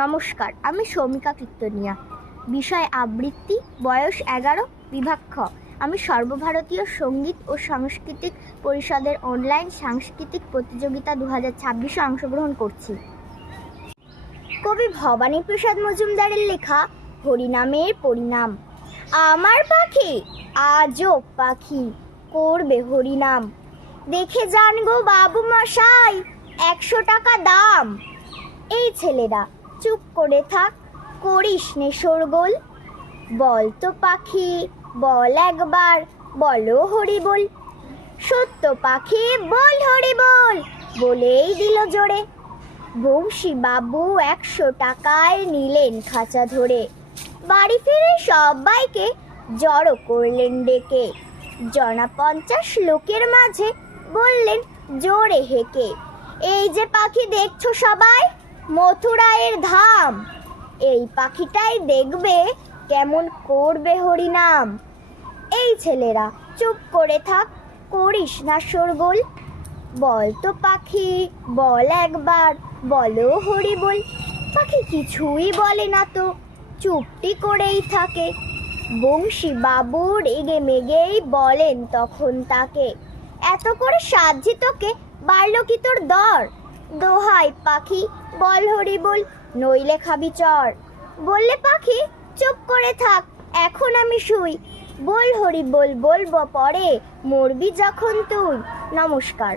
নমস্কার, আমি সৌমিকা কীর্তনিয়া। বিষয় আবৃত্তি, বয়স 11, বিভাগ খ। আমি সর্বভারতীয় সঙ্গীত ও সাংস্কৃতিক পরিষদের অনলাইন সাংস্কৃতিক প্রতিযোগিতা 2026-এ অংশগ্রহণ করছি। কবি ভবানীপ্রসাদ মজুমদারের লেখা হরিনামের পরিণাম। আমার পাখি আজব পাখি, করবে হরিনাম। দেখে যান গো বাবু মশাই, 100 টাকা দাম। এই ছেলেরা চুপ করে থাক, করিস নে শোরগোল। বল তো পাখি বল একবার, বলো হরি বল। সত্য পাখি বল হরি বল, বলেই দিল জোরে। বংশী বাবু 100 টাকায় নিলেন খাঁচা ধরে। বাড়ি ফিরে সবাইকে জড়ো করলেন ডেকে। জনা 50 লোকের মাঝে বললেন জোরে হেঁকে, এই যে পাখি দেখছো সবাই, মথুরায়ের ধাম। এই পাখিটাই দেখবে কেমন করবে হরিনাম। এই ছেলেরা চুপ করে থাক, করিস না শোরগোল। বল তো পাখি বল একবার, বলো হরি বল। পাখি কিছুই বলে না তো, চুপটি করেই থাকে। বংশী বাবু রেগে মেগেই বলেন তখন তাকে, এত করে সাজি তোকে, বাড়লো কি তোর দর? দোহাই পাখি বল হরি বল, নইলে খাবি চর। বললে পাখি চুপ করে থাক, এখন আমি শুই। বল হরি বল, বলবো পরে, মরবি যখন তুই। নমস্কার।